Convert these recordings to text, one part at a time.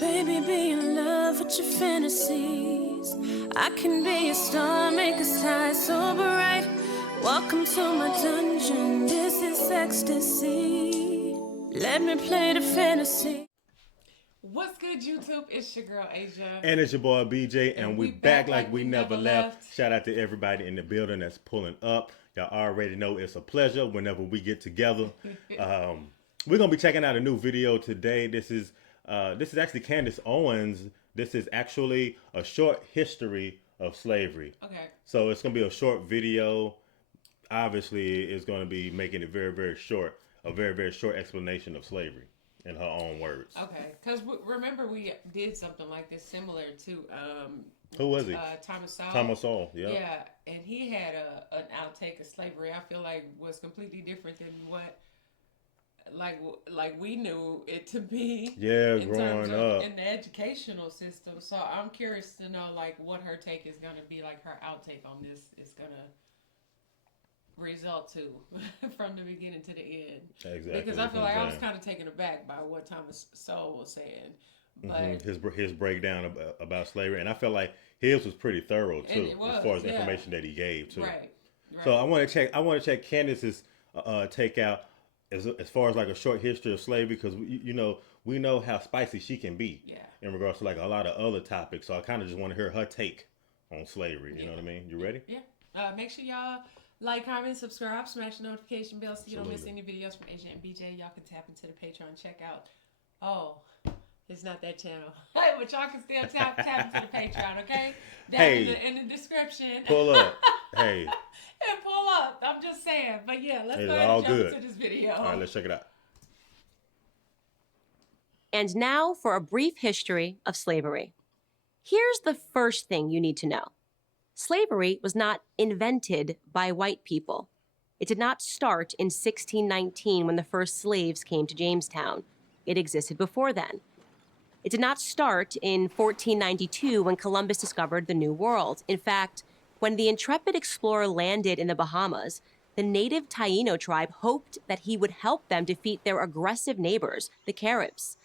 Baby, be in love with your fantasies. I can be a star, make a sky so bright. Welcome to my dungeon, this is ecstasy. Let me play the fantasy. What's good, YouTube? It's your girl, Asia. And it's your boy, BJ, and we back like we never left. Shout out to everybody in the building that's pulling up. Y'all already know it's a pleasure whenever we get together. We're going to be checking out a new video today. This is actually Candace Owens. This is actually a short history of slavery. Okay. So it's going to be a short video. Obviously, it's going to be making it very, very short. A very, very short explanation of slavery in her own words. Okay. Because remember we did something like this similar to... Who was he? Thomas Sowell. Thomas Sowell, yeah. Yeah, and he had an outtake of slavery. I feel like was completely different than what... Like we knew it to be, growing up in the educational system. So I'm curious to know like what her take is gonna be, like her outtake on this is gonna result to from the beginning to the end. Exactly. Because I feel like I was kind of taken aback by what Thomas Sowell was saying, but his breakdown about slavery, and I felt like his was pretty thorough too, as far as the information that he gave too. Right. So I want to check Candace's take out. As far as like a short history of slavery, because we know how spicy she can be in regards to like a lot of other topics. So I kind of just want to hear her take on slavery. You know what I mean? You ready? Yeah. Make sure y'all like, comment, subscribe, smash the notification bell so you don't miss any videos from Asia and BJ. Y'all can tap into the Patreon, check out. Oh, it's not that channel. Hey, but y'all can still tap into the Patreon, okay? In the description. Pull up. Hey. And pull up. I'm just saying. But yeah, let's go ahead and jump into this video. All right, let's check it out. And now for a brief history of slavery. Here's the first thing you need to know. Slavery was not invented by white people. It did not start in 1619 when the first slaves came to Jamestown. It existed before then. It did not start in 1492 when Columbus discovered the New World. In fact, when the intrepid explorer landed in the Bahamas, the native Taino tribe hoped that he would help them defeat their aggressive neighbors, the Caribs.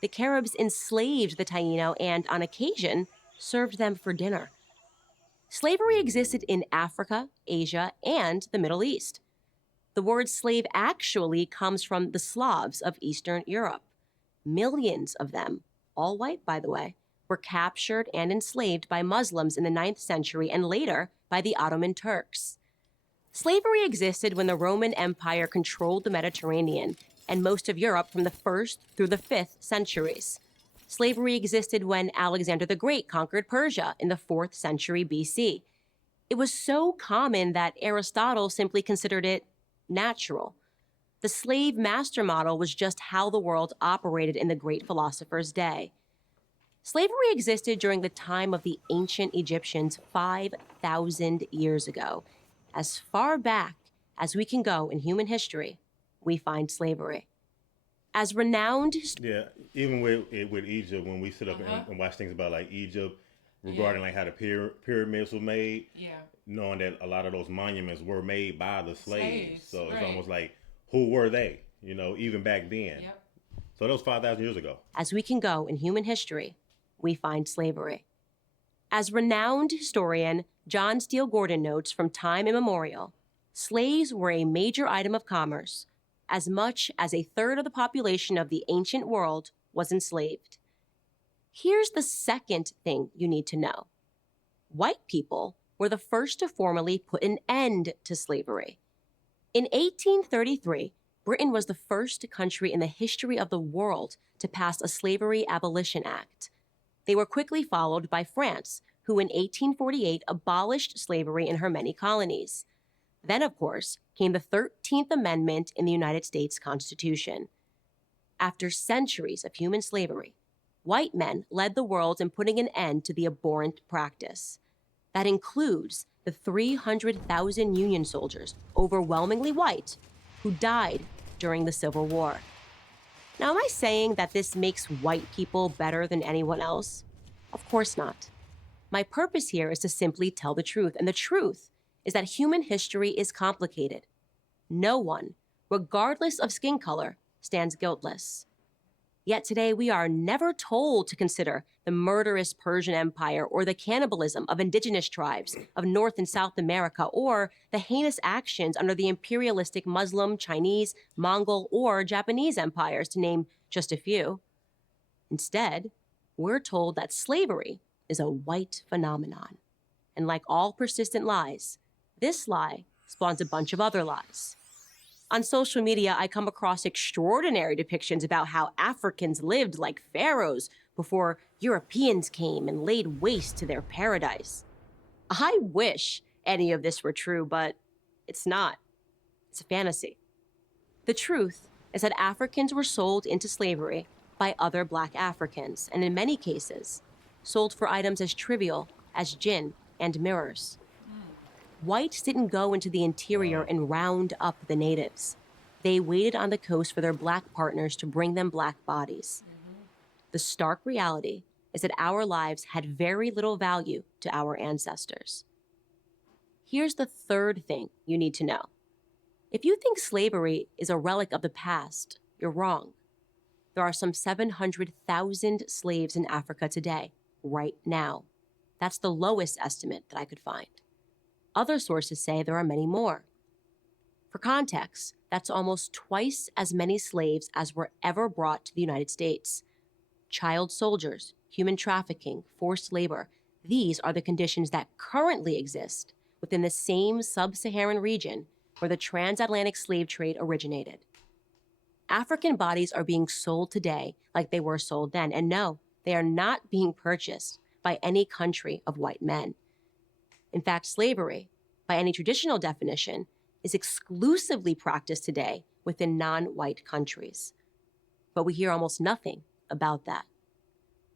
The Caribs enslaved the Taino and, on occasion, served them for dinner. Slavery existed in Africa, Asia, and the Middle East. The word slave actually comes from the Slavs of Eastern Europe. Millions of them, all white by the way, were captured and enslaved by Muslims in the 9th century and later by the Ottoman Turks. Slavery existed when the Roman Empire controlled the Mediterranean and most of Europe from the 1st through the 5th centuries. Slavery existed when Alexander the Great conquered Persia in the 4th century BC. It was so common that Aristotle simply considered it natural. The slave master model was just how the world operated in the great philosopher's day. Slavery existed during the time of the ancient Egyptians 5,000 years ago. As far back as we can go in human history, we find slavery. As renowned... Yeah, even with Egypt, when we sit up and watch things about like Egypt, regarding like how the pyramids were made, knowing that a lot of those monuments were made by the slaves. So it's almost like, who were they? Even back then. Yep. So that was 5,000 years ago. As we can go in human history, we find slavery. As renowned historian John Steele Gordon notes from time immemorial, slaves were a major item of commerce. As much as a third of the population of the ancient world was enslaved. Here's the second thing you need to know. White people were the first to formally put an end to slavery. In 1833, Britain was the first country in the history of the world to pass a Slavery Abolition Act. They were quickly followed by France, who in 1848 abolished slavery in her many colonies. Then, of course, came the 13th Amendment in the United States Constitution. After centuries of human slavery, white men led the world in putting an end to the abhorrent practice. That includes the 300,000 Union soldiers, overwhelmingly white, who died during the Civil War. Now, am I saying that this makes white people better than anyone else? Of course not. My purpose here is to simply tell the truth, and the truth is that human history is complicated. No one, regardless of skin color, stands guiltless. Yet today we are never told to consider the murderous Persian Empire or the cannibalism of indigenous tribes of North and South America or the heinous actions under the imperialistic Muslim, Chinese, Mongol, or Japanese empires, to name just a few. Instead, we're told that slavery is a white phenomenon. And like all persistent lies, this lie spawns a bunch of other lies. On social media, I come across extraordinary depictions about how Africans lived like pharaohs before Europeans came and laid waste to their paradise. I wish any of this were true, but it's not. It's a fantasy. The truth is that Africans were sold into slavery by other Black Africans, and in many cases, sold for items as trivial as gin and mirrors. Whites didn't go into the interior and round up the natives. They waited on the coast for their Black partners to bring them Black bodies. The stark reality is that our lives had very little value to our ancestors. Here's the third thing you need to know. If you think slavery is a relic of the past, you're wrong. There are some 700,000 slaves in Africa today, right now. That's the lowest estimate that I could find. Other sources say there are many more. For context, that's almost twice as many slaves as were ever brought to the United States. Child soldiers, human trafficking, forced labor, these are the conditions that currently exist within the same sub-Saharan region where the transatlantic slave trade originated. African bodies are being sold today like they were sold then, and no, they are not being purchased by any country of white men. In fact, slavery, by any traditional definition, is exclusively practiced today within non-white countries. But we hear almost nothing about that.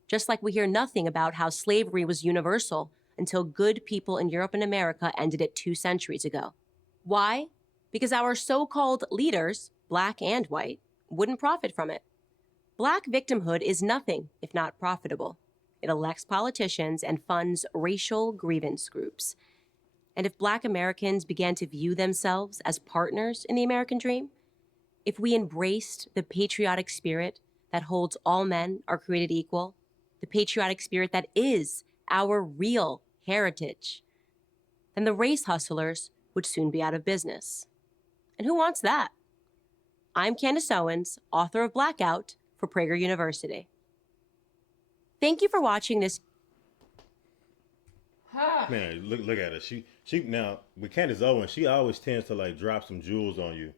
Just like we hear nothing about how slavery was universal until good people in Europe and America ended it 2 centuries ago. Why? Because our so-called leaders, Black and white, wouldn't profit from it. Black victimhood is nothing if not profitable. It elects politicians and funds racial grievance groups. And if Black Americans began to view themselves as partners in the American dream, if we embraced the patriotic spirit that holds all men are created equal, the patriotic spirit that is our real heritage, then the race hustlers would soon be out of business. And who wants that? I'm Candace Owens, author of Blackout for Prager University. Thank you for watching this. Man, look at her. She now with Candace Owens, she always tends to like drop some jewels on you.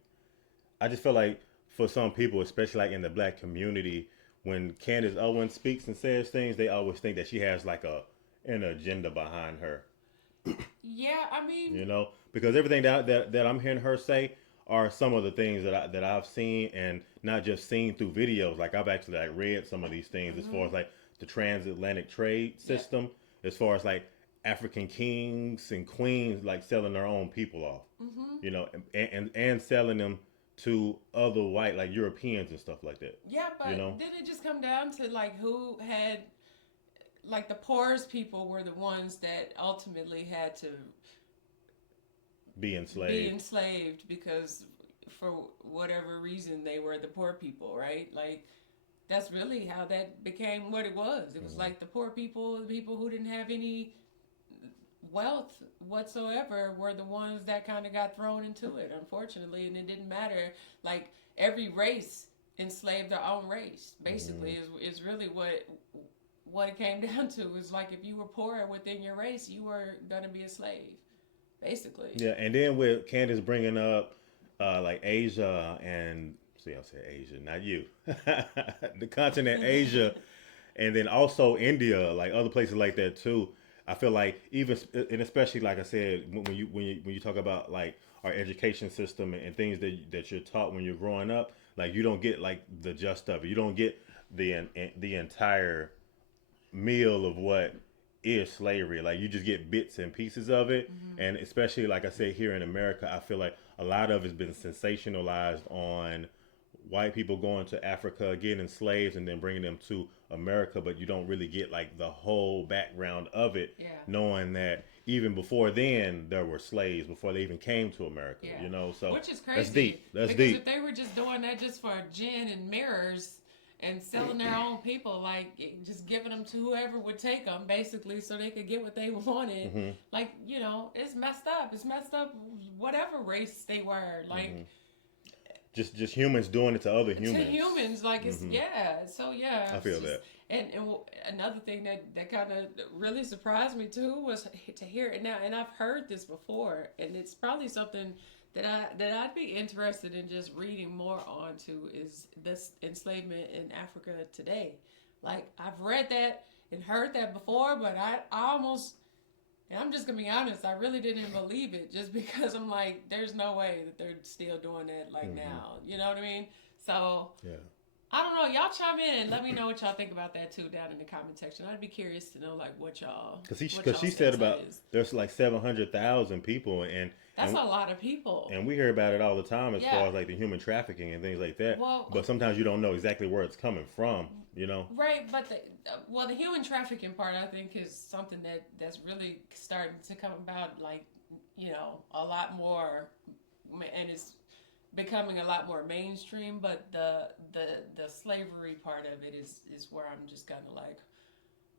I just feel like for some people, especially like in the Black community, when Candace Owens speaks and says things, they always think that she has like an agenda behind her. Yeah, I mean, you know, because everything that I'm hearing her say are some of the things that I've seen, and not just seen through videos. Like I've actually like read some of these things as far as like the transatlantic trade system, as far as like African kings and queens like selling their own people off, you know, and selling them to other white like Europeans and stuff like that. Yeah, but you know? Didn't it just come down to like who had, like the poorest people were the ones that ultimately had to be enslaved because for whatever reason they were the poor people, right? Like that's really how that became what it was. It was like the poor people, the people who didn't have any wealth whatsoever were the ones that kind of got thrown into it, unfortunately. And it didn't matter. Like every race enslaved their own race, basically, is really what it came down to. Is like if you were poor within your race, you were going to be a slave, basically. Yeah, and then with Candace bringing up like Asia and, see, I'll say Asia, not you, the continent Asia, and then also India, like other places like that too. I feel like even, and especially like I said, when you talk about like our education system and things that you're taught when you're growing up, like you don't get like the gist of it. You don't get the entire meal of what is slavery. Like you just get bits and pieces of it. And especially like I said, here in America, I feel like a lot of it's been sensationalized on white people going to Africa, getting slaves, and then bringing them to America, but you don't really get like the whole background of it, knowing that even before then there were slaves before they even came to America. You know, so which is crazy. That's deep. That's because deep. If they were just doing that just for gin and mirrors, and selling their own people, like just giving them to whoever would take them, basically, so they could get what they wanted. Mm-hmm. Like, you know, it's messed up. It's messed up, whatever race they were. Like, just humans doing it to other humans. To humans, like it's So yeah, I feel that. And another thing that kind of really surprised me too was to hear it now. And I've heard this before, and it's probably something that I'd be interested in just reading more onto, is this enslavement in Africa today. Like, I've read that and heard that before, but I almost, and I'm just gonna be honest, I really didn't believe it, just because I'm like, there's no way that they're still doing that like now. You know what I mean? So yeah. I don't know. Y'all chime in and let me know what y'all think about that too down in the comment section. I'd be curious to know like what y'all. Because she said about there's like 700,000 people, and that's a lot of people. And we hear about it all the time as far as like the human trafficking and things like that. Well, but sometimes you don't know exactly where it's coming from, you know. Right, but the human trafficking part, I think, is something that's really starting to come about, like, you know, a lot more, and it's becoming a lot more mainstream. But the slavery part of it is where I'm just kind of like,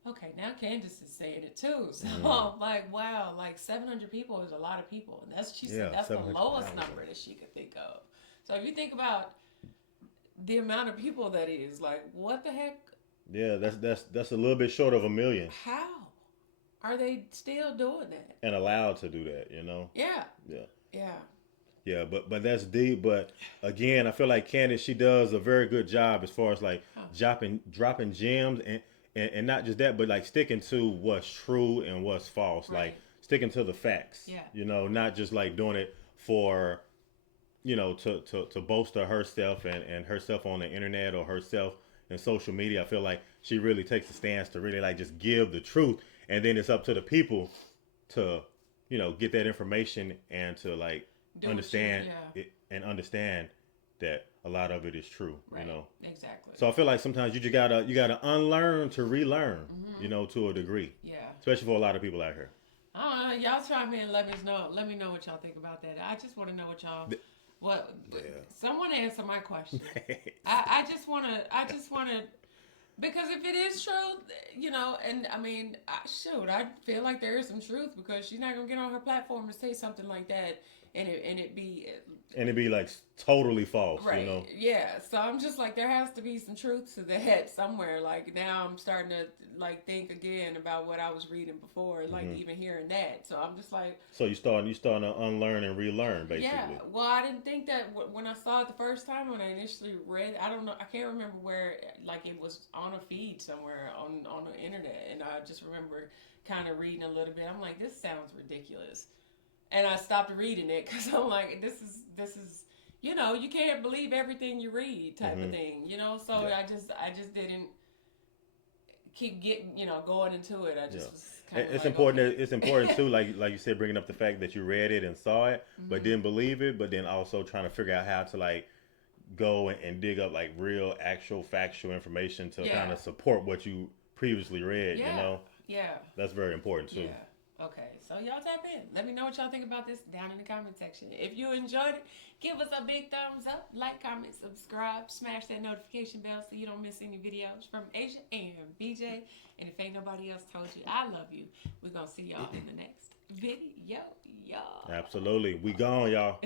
okay, now Candace is saying it too. So I'm like, wow, like 700 people is a lot of people, and she said that's the lowest number that she could think of. So if you think about the amount of people that is, like, what the heck? Yeah, that's a little bit short of 1 million. How are they still doing that and allowed to do that? You know? Yeah. Yeah. Yeah. Yeah, but that's deep. But again, I feel like Candace, she does a very good job as far as like dropping gems and not just that, but like sticking to what's true and what's false. Right. Like sticking to the facts. Yeah. You know, not just like doing it for, you know, to bolster herself and herself on the internet or herself in social media. I feel like she really takes a stance to really like just give the truth, and then it's up to the people to, you know, get that information and to like understand it and understand that a lot of it is true. Right. You know. Exactly. So I feel like sometimes you gotta unlearn to relearn. You know, to a degree. Yeah. Especially for a lot of people out here. I don't know. Y'all chime in and let me know what y'all think about that. I just want to know what y'all. Someone answer my question. I just want to, because if it is true, you know, and I mean, I feel like there is some truth, because she's not gonna get on her platform and say something like that, and it be like totally false, right? You know? Yeah. So I'm just like, there has to be some truth to that somewhere. Like, now I'm starting to like think again about what I was reading before, like even hearing that. So I'm just like, so you starting to unlearn and relearn, basically. Yeah. Well, I didn't think that when I saw it the first time, when I initially read, I don't know, I can't remember where, like, it was on a feed somewhere on the internet, and I just remember kind of reading a little bit. I'm like, this sounds ridiculous, and I stopped reading it, because I'm like, this is, you know, you can't believe everything you read, type of thing, you know. So I just didn't keep getting, you know, going into it. I just was kind of it's like, important. okay. It's important too, like you said, bringing up the fact that you read it and saw it, but didn't believe it, but then also trying to figure out how to like go and dig up like real, actual, factual information to kind of support what you previously read. You know. Yeah. That's very important too. Yeah. Okay, so y'all tap in. Let me know what y'all think about this down in the comment section. If you enjoyed it, give us a big thumbs up, like, comment, subscribe, smash that notification bell so you don't miss any videos from Asia and BJ. And if ain't nobody else told you I love you, we're going to see y'all in the next video, y'all. Absolutely. We gone, y'all.